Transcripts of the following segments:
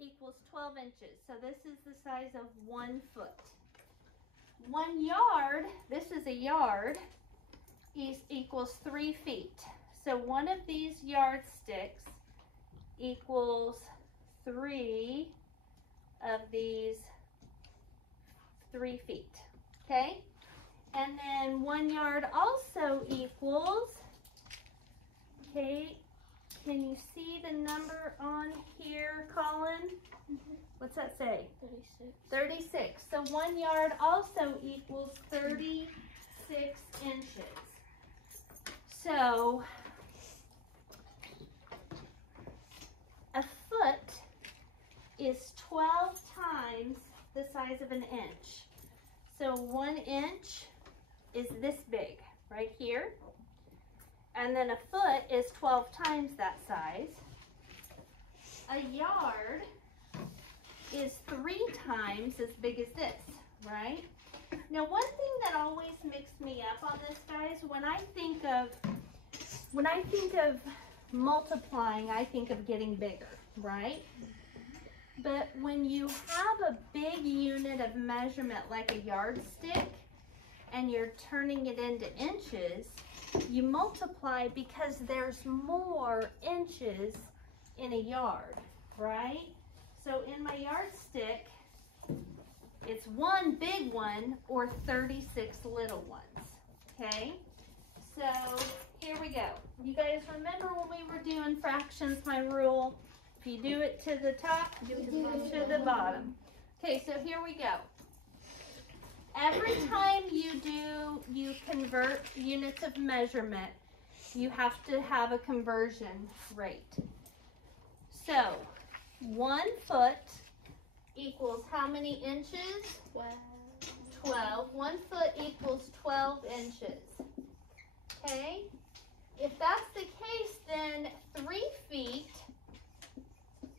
equals 12 inches. So this is the size of 1 foot. 1 yard, this is a yard, equals 3 feet. So one of these yardsticks equals 3 of these 3 feet, okay? And then 1 yard also equals, okay, can you see the number on here, Colin? What's that say? 36. 36. So 1 yard also equals 36 inches. So a foot is 12 times the size of an inch. So 1 inch is this big right here. And then a foot is 12 times that size. A yard is 3 times as big as this, right? Now, one thing that always mixed me up on this, guys, when I think of multiplying, I think of getting bigger, right? But when you have a big unit of measurement like a yardstick and you're turning it into inches, you multiply because there's more inches in a yard, right? So in my yardstick, it's 1 big one or 36 little ones, okay? So here we go. You guys remember when we were doing fractions, my rule, if you do it to the top, do it to the bottom. Okay, so here we go. Every time you convert units of measurement, you have to have a conversion rate. So 1 foot equals how many inches? 12. 1 foot equals 12 inches. Okay? If that's the case, then 3 feet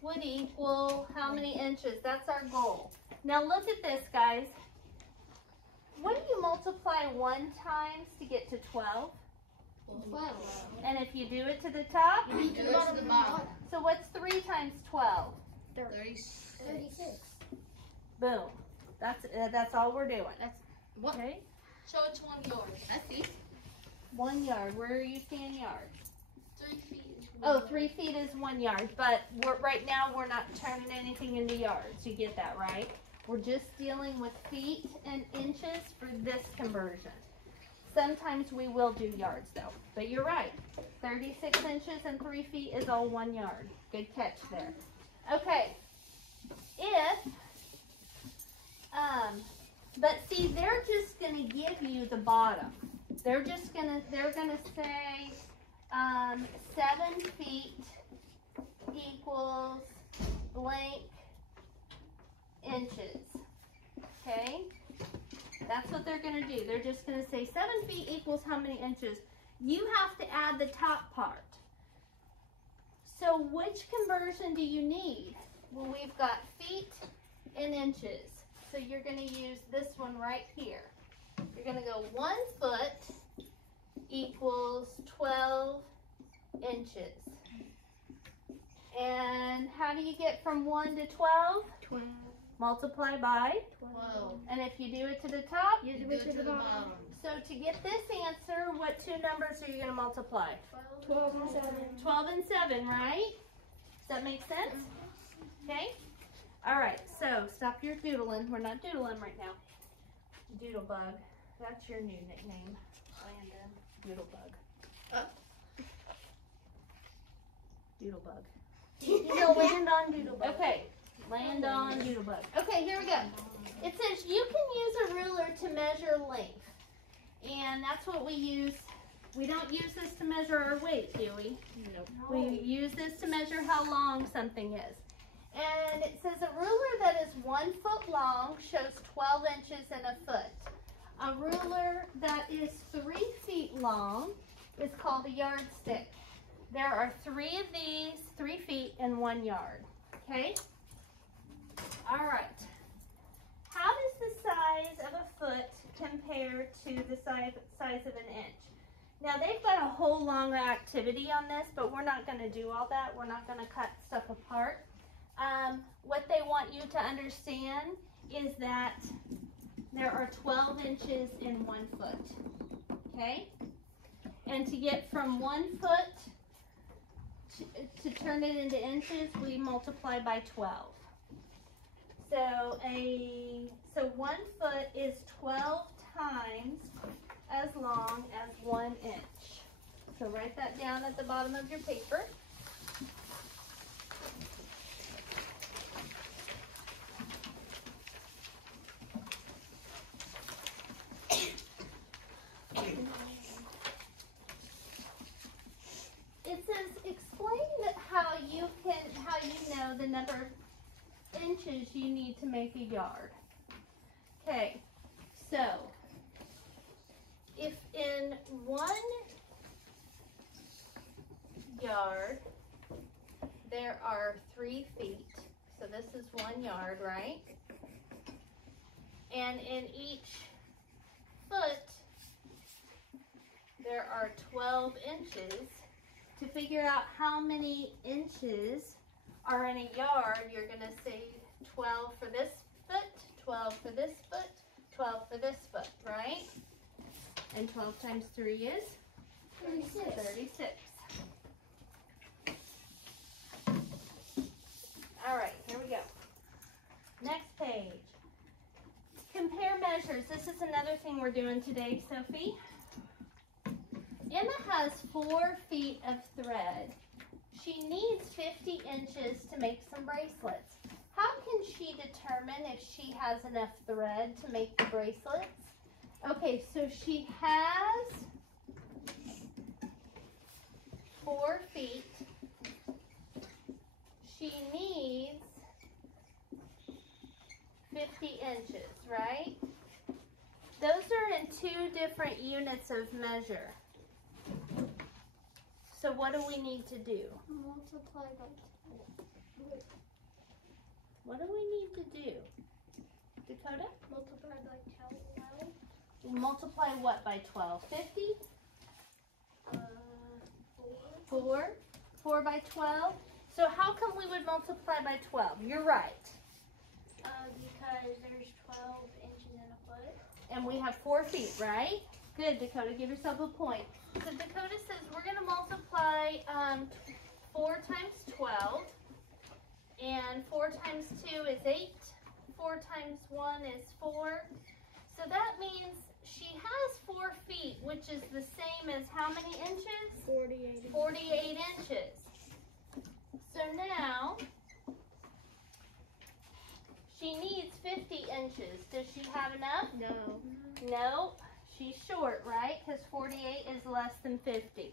would equal how many inches? That's our goal. Now look at this, guys. What do you multiply 1 times to get to 12? 12. And if you do it to the top? You do it to the bottom. So what's 3 times 12? 36. Boom. That's all we're doing. That's what? Okay? So it's 1 yard. I see. 1 yard. Where are you seeing yard? 3 feet. Oh, 3 feet is 1 yard. But right now we're not turning anything into yards. You get that, right? We're just dealing with feet and inches for this conversion. Sometimes we will do yards though. But you're right. 36 inches and 3 feet is all 1 yard. Good catch there. Okay. But see, they're just going to give you the bottom. They're going to say 7 feet equals blank inches. Okay? That's what they're going to do. They're just going to say 7 feet equals how many inches. You have to add the top part. So which conversion do you need? Well, we've got feet and inches. So you're going to use this one right here. You're going to go 1 foot equals 12 inches. And how do you get from 1 to 12? 12. Multiply by 12. And if you do it to the top, You do it to the bottom. So to get this answer, what 2 numbers are you going to multiply? 12 and 7. 12 and 7, right? Does that make sense? Okay. All right, so stop your doodling. We're not doodling right now. Doodlebug. That's your new nickname, Landon. Doodlebug. Doodlebug. You'll land on Doodlebug. Okay, land on Doodlebug. Okay, here we go. It says you can use a ruler to measure length. And that's what we use. We don't use this to measure our weight, do we? Nope. We use this to measure how long something is. And it says a ruler that is 1 foot long shows 12 inches in a foot. A ruler that is 3 feet long is called a yardstick. There are 3 of these, 3 feet in 1 yard. Okay? All right. How does the size of a foot compare to the size of an inch? Now they've got a whole long activity on this, but we're not going to do all that. We're not going to cut stuff apart. What they want you to understand is that there are 12 inches in 1 foot, okay? And to get from 1 foot to turn it into inches, we multiply by 12. So 1 foot is 12 times as long as 1 inch. So write that down at the bottom of your paper. It says explain how you know the number of inches you need to make a yard. Okay, so if in 1 yard there are 3 feet, so this is 1 yard, right? And in each foot there are 12 inches. To figure out how many inches are in a yard, you're going to say 12 for this foot, 12 for this foot, 12 for this foot, right? And 12 times 3 is? 36. All right, here we go. Next page. Compare measures. This is another thing we're doing today, Sophie. Emma has 4 feet of thread. She needs 50 inches to make some bracelets. How can she determine if she has enough thread to make the bracelets? Okay, so she has 4 feet. She needs 50 inches, right? Those are in 2 different units of measure. So what do we need to do? Multiply by 12. What do we need to do? Dakota? Multiply by 12. Multiply what by 12? 50? 4. 4? 4 by 12? So how come we would multiply by 12? You're right. Because there's 12 inches in a foot. And we have 4 feet, right? Good, Dakota. Give yourself a point. So Dakota says we're going to multiply 4 times 12. And 4 times 2 is 8. 4 times 1 is 4. So that means she has 4 feet, which is the same as how many inches? 48. 48 inches. So now, she needs 50 inches. Does she have enough? No. No. She's short, right? Because 48 is less than 50.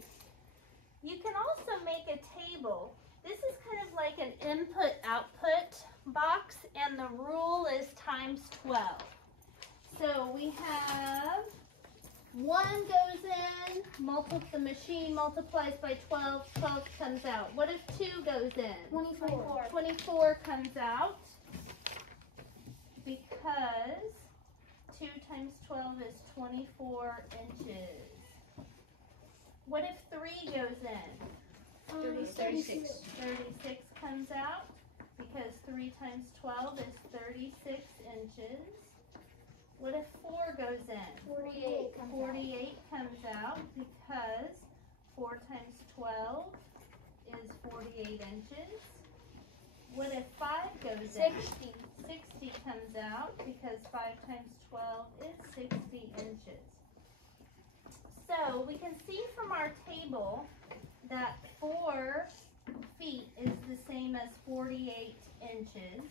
You can also make a table. This is kind of like an input-output box, and the rule is times 12. So we have 1 goes in, the machine multiplies by 12, 12 comes out. What if 2 goes in? 24. 24 comes out because 2 times 12 is 24 inches. What if 3 goes in? 36. 36 comes out because 3 times 12 is 36 inches. What if 4 goes in? 48 comes 48 comes out because 4 times 12 is 48 inches. What if 5 goes in? 60. 60 comes out because 5 times 12 is 60 inches. So we can see from our table that 4 feet is the same as 48 inches.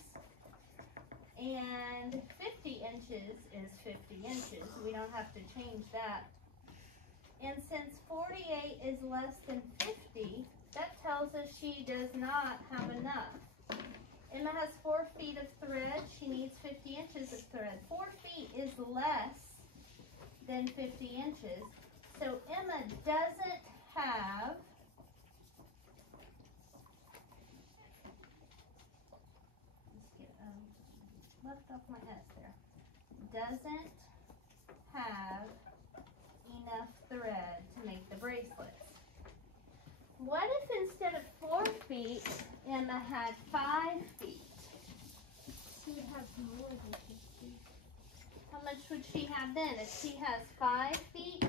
And 50 inches is 50 inches. We don't have to change that. And since 48 is less than 50, that tells us she does not have enough. Emma has 4 feet of thread. She needs 50 inches of thread. 4 feet is less than 50 inches. So Emma doesn't have left off my S there. Doesn't have enough thread to make the bracelets. What if instead of 4 feet, Emma had 5 feet? How much would she have then? If she has 5 feet,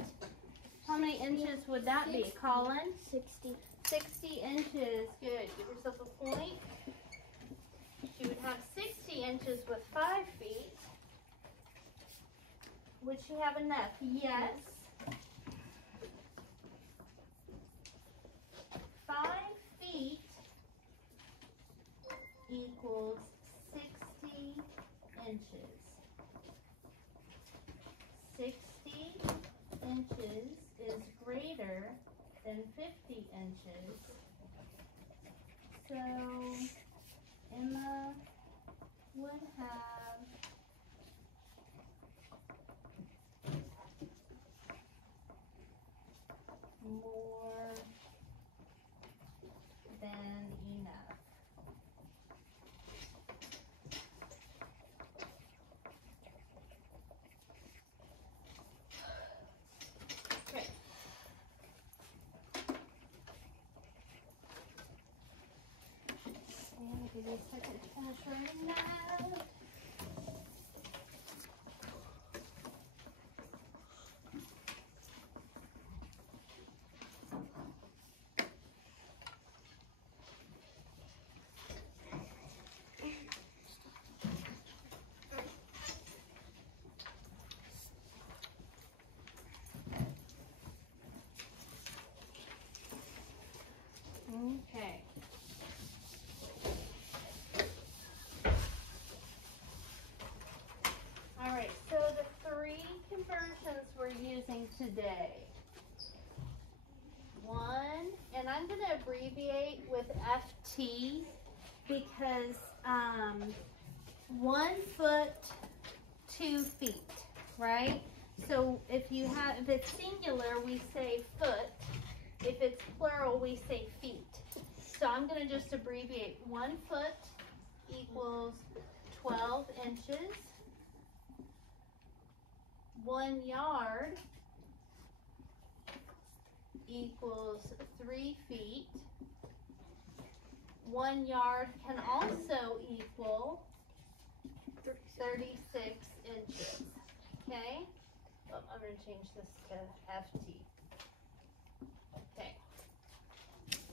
how many inches would that be, Colin? 60. 60 inches. Good. Give yourself a point. She would have 60 inches with 5 feet. Would she have enough? Yes. 5 feet equals 60 inches. 60 inches is greater than 50 inches. So Emma would have more than enough. Okay. And give you a second to finish writing that. Okay. All right, so the 3 conversions we're using today. 1, and I'm going to abbreviate with FT because 1 foot, 2 feet, right? So if it's singular, we say foot. If it's plural, we say feet. So I'm going to just abbreviate. 1 foot equals 12 inches. 1 yard equals 3 feet. 1 yard can also equal 36 inches. Okay? Oh, I'm going to change this to FT. Okay.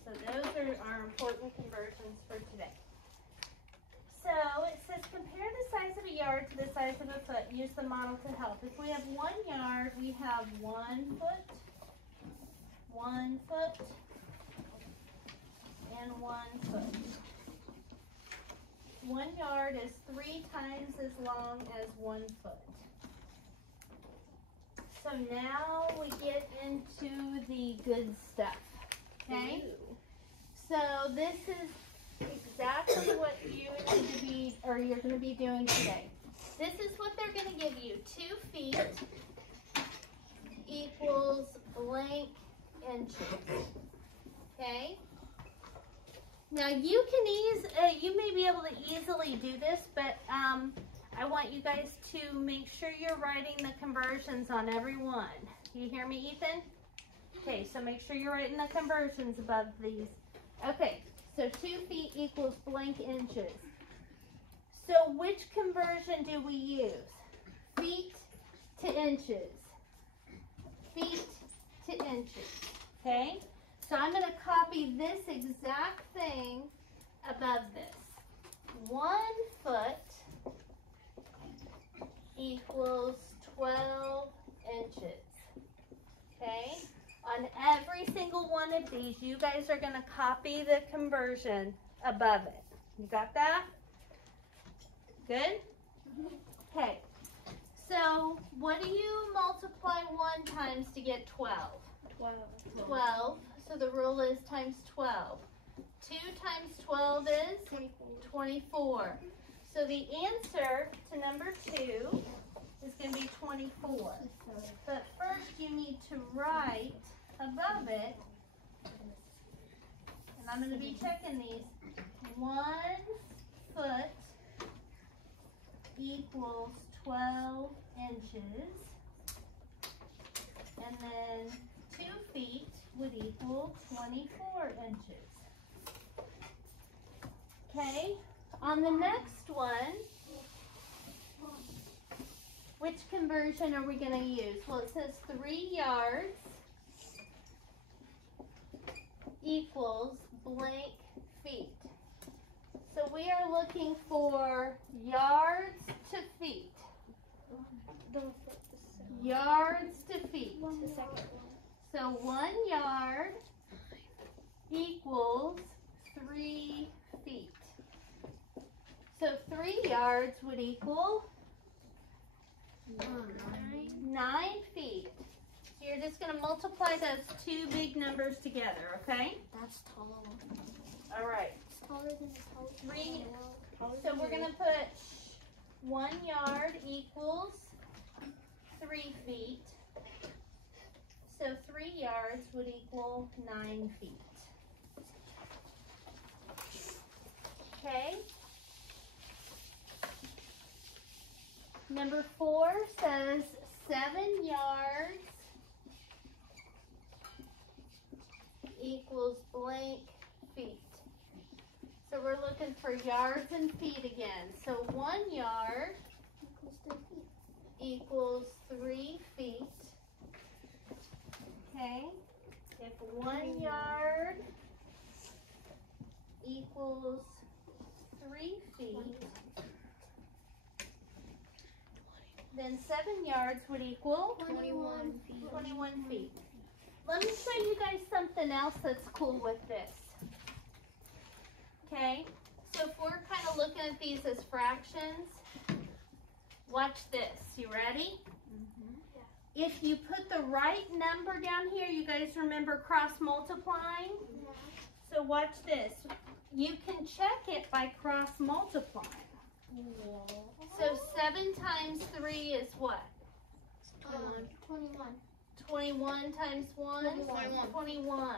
So those are our important conversions for today. So it says compare the size of a yard to the size of a foot. Use the model to help. If we have 1 yard, we have 1 foot, 1 foot, and 1 foot. 1 yard is 3 times as long as 1 foot. So now we get into the good stuff. Okay? So this is exactly what you need to be, or you're going to be doing today. This is what they're going to give you. 2 feet equals blank inches. Okay? Now you can you may be able to easily do this, but I want you guys to make sure you're writing the conversions on every one. You hear me, Ethan? Okay, so make sure you're writing the conversions above these. Okay, so 2 feet equals blank inches. So which conversion do we use? Feet to inches. Feet to inches. Okay? So I'm going to copy this exact thing above this. 1 foot equals 12 inches. Okay? On every single one of these, you guys are going to copy the conversion above it. You got that? Good? Okay. So what do you multiply 1 times to get 12? 12. So the rule is times 12. 2 times 12 is? 24. So the answer to number 2 is going to be 24. But first you need to write above it, and I'm going to be checking these. 1 foot equals 12 inches. And then 2 feet would equal 24 inches. Okay, on the next one, Which conversion are we going to use? Well, it says 3 yards equals blank feet. So we are looking for yards to feet. Yards to feet. The second one. So 1 yard equals 3 feet. So 3 yards would equal 9 feet. So you're just going to multiply those two big numbers together, okay? That's tall. All right. It's taller than the tallest. 3. So we're going to put 1 yard equals 3 feet. So 3 yards would equal 9 feet. Okay. Number 4 says 7 yards equals blank feet. So we're looking for yards and feet again. So 1 yard equals 3 feet. Okay. If 1 yard equals 3 feet, then 7 yards would equal 21 feet. 21 feet. Let me show you guys something else that's cool with this. Okay, so if we're kind of looking at these as fractions, watch this. You ready? If you put the right number down here, you guys remember cross multiplying? So watch this. You can check it by cross multiplying. So 7 times 3 is what? 21. 21 times 1? 21. 21.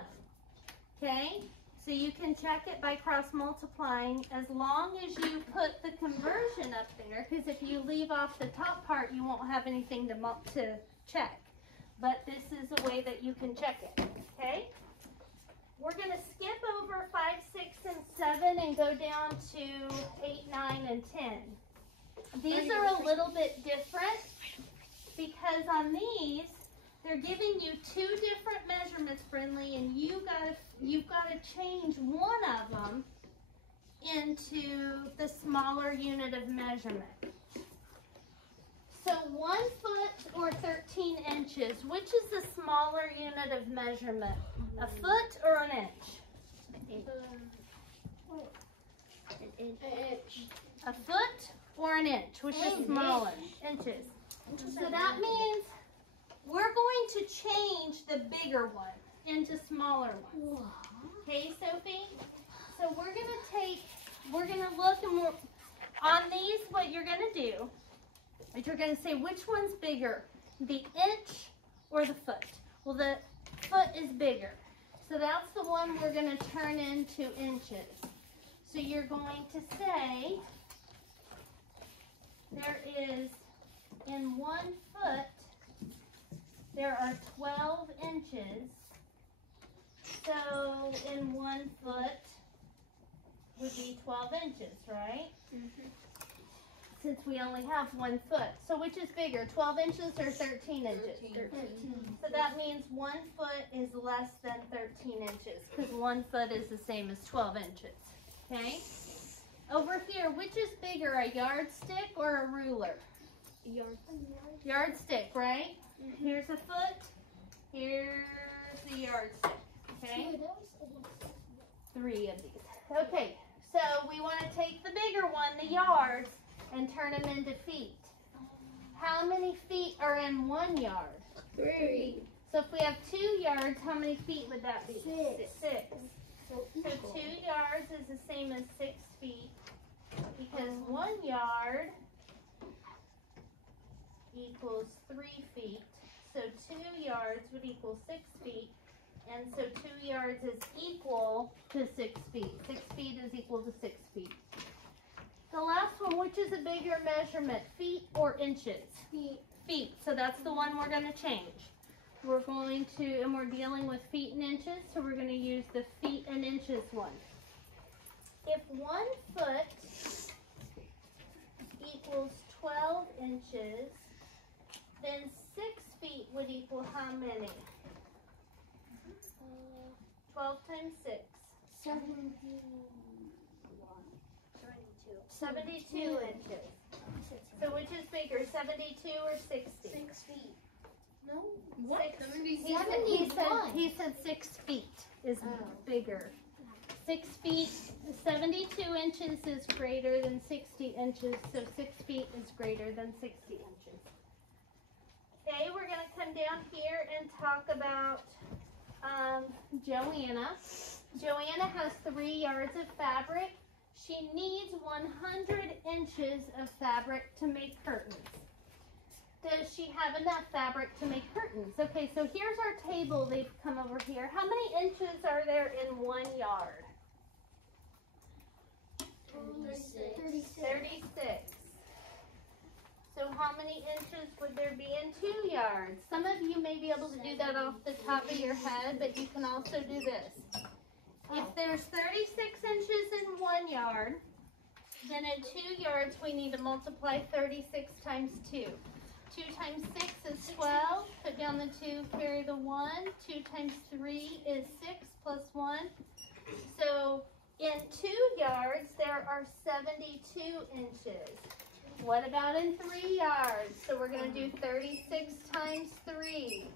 Okay? So you can check it by cross multiplying as long as you put the conversion up there, because if you leave off the top part, you won't have anything to check. But this is a way that you can check it. Okay? We're going to skip over 5, 6, and 7 and go down to 8, 9, and 10. These are a little bit different because on these, they're giving you 2 different measurements, Friendly, and you've got to change one of them into the smaller unit of measurement. So 1 foot or 13 inches, which is the smaller unit of measurement? A foot or an inch? An inch. A foot or an inch, which is smaller? Inches. So that means we're going to change the bigger one into smaller ones. Okay, Sophie? So we're going to look and on these, what you're going to do is you're going to say which one's bigger, the inch or the foot. Well, the foot is bigger. So that's the one we're going to turn into inches. So you're going to say there is, in 1 foot, there are 12 inches. So in 1 foot would be 12 inches, right? Since we only have 1 foot. So which is bigger, 12 inches or 13 inches? 13. So that means 1 foot is less than 13 inches because 1 foot is the same as 12 inches. Okay? Over here, which is bigger, a yardstick or a ruler? Yardstick, right? Here's a foot. Here's the yardstick. Okay? 3 of these. Okay, so we want to take the bigger one, the yards, and turn them into feet. How many feet are in 1 yard? 3. So if we have 2 yards, how many feet would that be? 6. So 2 yards is the same as 6 feet because 1 yard equals 3 feet. So 2 yards would equal 6 feet. And so 2 yards is equal to 6 feet. 6 feet is equal to 6 feet. The last one, which is a bigger measurement, feet or inches? Feet. So that's the one we're going to change. We're going to, and we're dealing with feet and inches, so we're going to use the feet and inches one. If 1 foot equals 12 inches, equal how many? 12 times 6. 72 inches. So which is bigger, 72 or 60? 6 feet. No. What? He said 6 feet is bigger. 6 feet, 72 inches is greater than 60 inches, so 6 feet is greater than 60 inches. Okay, we're going to come down here and talk about Joanna. Joanna has 3 yards of fabric. She needs 100 inches of fabric to make curtains. Does she have enough fabric to make curtains? Okay, so here's our table. They've come over here. How many inches are there in 1 yard? 36. So how many inches would there be in 2 yards? Some of you may be able to do that off the top of your head, but you can also do this. If there's 36 inches in 1 yard, then in 2 yards we need to multiply 36 times 2. 2 times 6 is 12. Put down the 2, carry the 1. 2 times 3 is 6 plus 1. So in 2 yards there are 72 inches. What about in 3 yards? So we're going to do 36 times 3.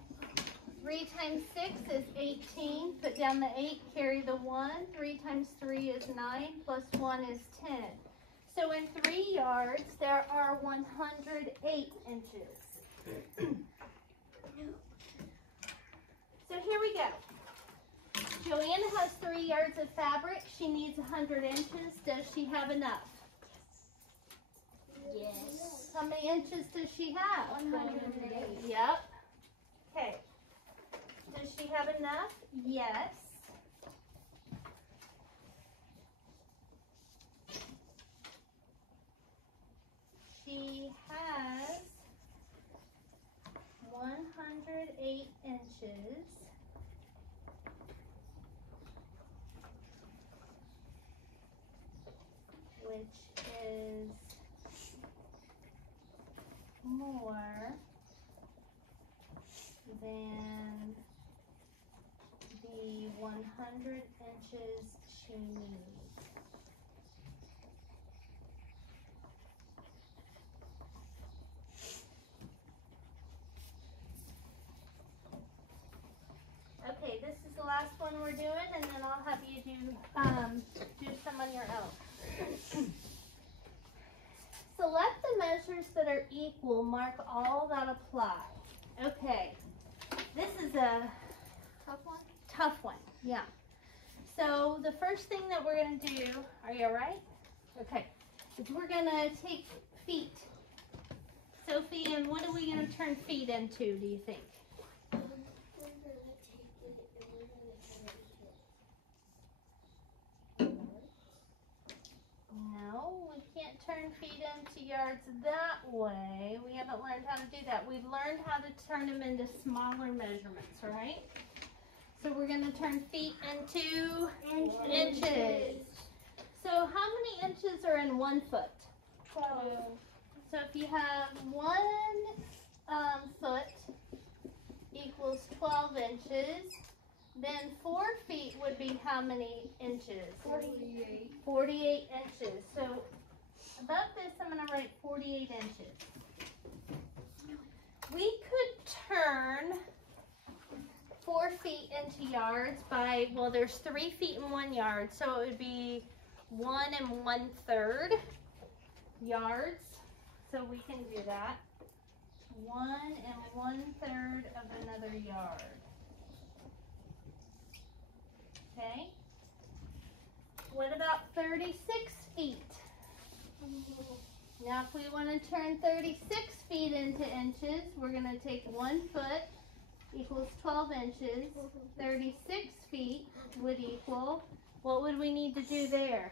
3 times 6 is 18. Put down the 8, carry the 1. 3 times 3 is 9, plus 1 is 10. So in 3 yards, there are 108 inches. So here we go. Joanna has 3 yards of fabric. She needs 100 inches. Does she have enough? Yes. How many inches does she have? 108. Yep. Okay. Does she have enough? Yes. She has 108 inches. Which is more than the 100 inches she needs. Okay, this is the last one we're doing, and then I'll have you do some on your own. Select the measures that are equal. Mark all that apply. Okay, this is a Tough one? tough one, yeah. So the first thing that we're going to do, are you all right? Okay, is we're going to take feet. Sophie, and what are we going to turn feet into, do you think? No, we can't turn feet into yards that way. We haven't learned how to do that. We've learned how to turn them into smaller measurements, right? So we're going to turn feet into inches. So how many inches are in 1 foot? 12. So if you have 1 foot equals 12 inches, then 4 feet would be how many inches? 48. 48 inches. So above this, I'm going to write 48 inches. We could turn 4 feet into yards by, well, there's 3 feet in 1 yard, so it would be 1 1/3 yards. So we can do that. 1 1/3 of another yard. Okay. What about 36 feet? Now if we want to turn 36 feet into inches, we're going to take 1 foot equals 12 inches. 36 feet would equal, what would we need to do there?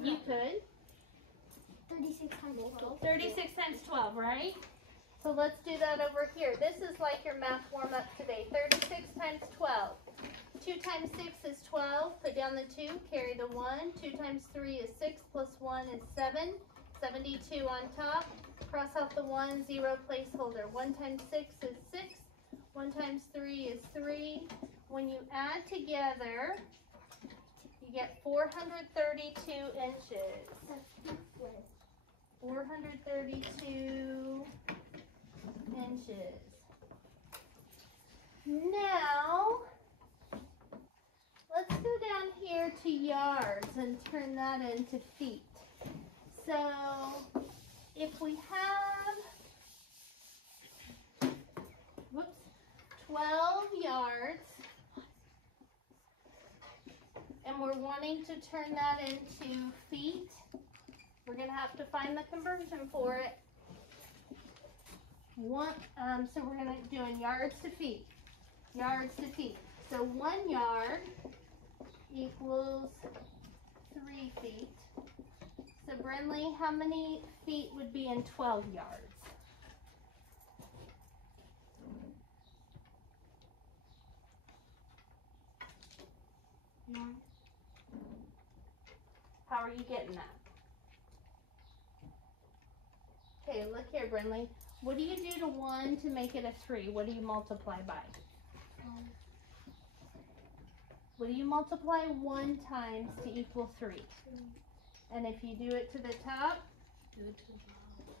You could. 36 times 12. 36 times 12, right? So let's do that over here. This is like your math warm-up today. 36 times 12. 2 times 6 is 12. Put down the 2, carry the 1. 2 times 3 is 6 plus 1 is 7. 72 on top. Cross out the 1, 0 placeholder. 1 times 6 is 6. 1 times 3 is 3. When you add together, you get 432 inches. 432 inches. Now, let's go down here to yards and turn that into feet. So, if we have 12 yards, and we're wanting to turn that into feet, we're going to have to find the conversion for it. So we're going to do in yards to feet. Yards to feet. So 1 yard equals 3 feet. So Brinley, how many feet would be in 12 yards? How are you getting that? Okay, look here, Brinley. What do you do to 1 to make it a 3? What do you multiply by? What do you multiply 1 times to equal 3? And if you do it to the top? Do it to the bottom.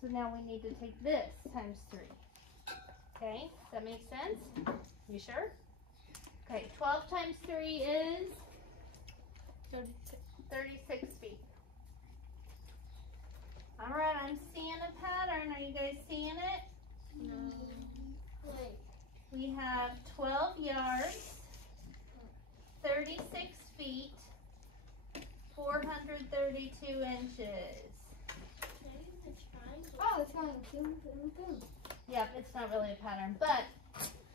So now we need to take this times 3. Okay, does that make sense? You sure? Okay, 12 times 3 is 36 feet. All right, I'm seeing a pattern. Are you guys seeing it? No. Wait. We have 12 yards, 36 feet, 432 inches. Oh, it's not a boom. Yep, it's not really a pattern, but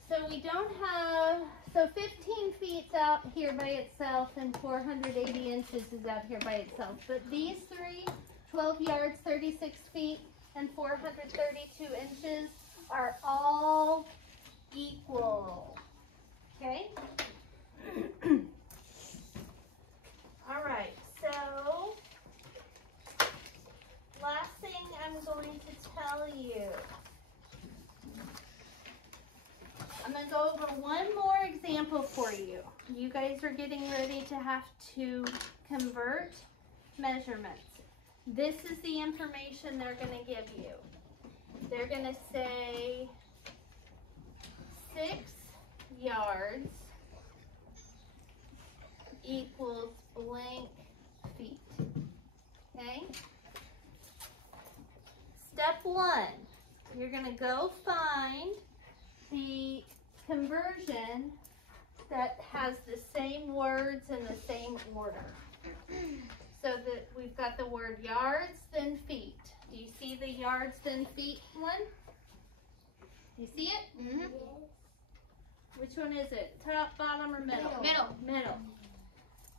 so we don't have, so 15 feet's out here by itself and 480 inches is out here by itself. But these three, 12 yards, 36 feet, and 432 inches are all equal. Okay? All right, so last thing I'm going to tell you. I'm going to go over one more example for you. You guys are getting ready to have to convert measurements. This is the information they're going to give you. They're going to say 6 yards equals blank feet. Okay? Step 1, you're going to go find the conversion that has the same words in the same order. So that we've got the word yards, then feet. Do you see the yards, then feet one? Do you see it? Mm-hmm. Yes. Which one is it? Top, bottom, or middle? Middle. Middle.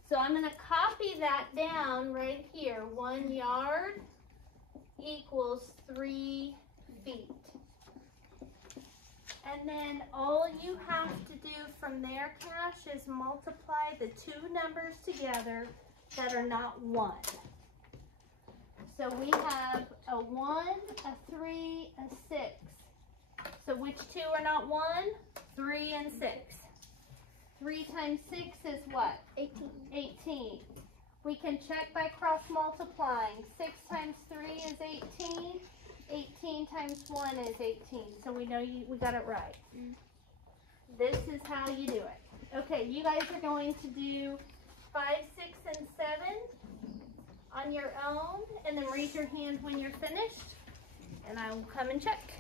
So I'm going to copy that down right here. 1 yard equals 3 feet. And then all you have to do from there, Cash, is multiply the two numbers together that are not 1. So we have a 1, a 3, a 6. So which two are not 1? 3 and 6. 3 times 6 is what? 18. 18. We can check by cross multiplying. 6 times 3 is 18. 18 times 1 is 18. So we know we got it right. This is how you do it. Okay, you guys are going to do 5, 6, and 7 on your own, and then raise your hand when you're finished, and I will come and check.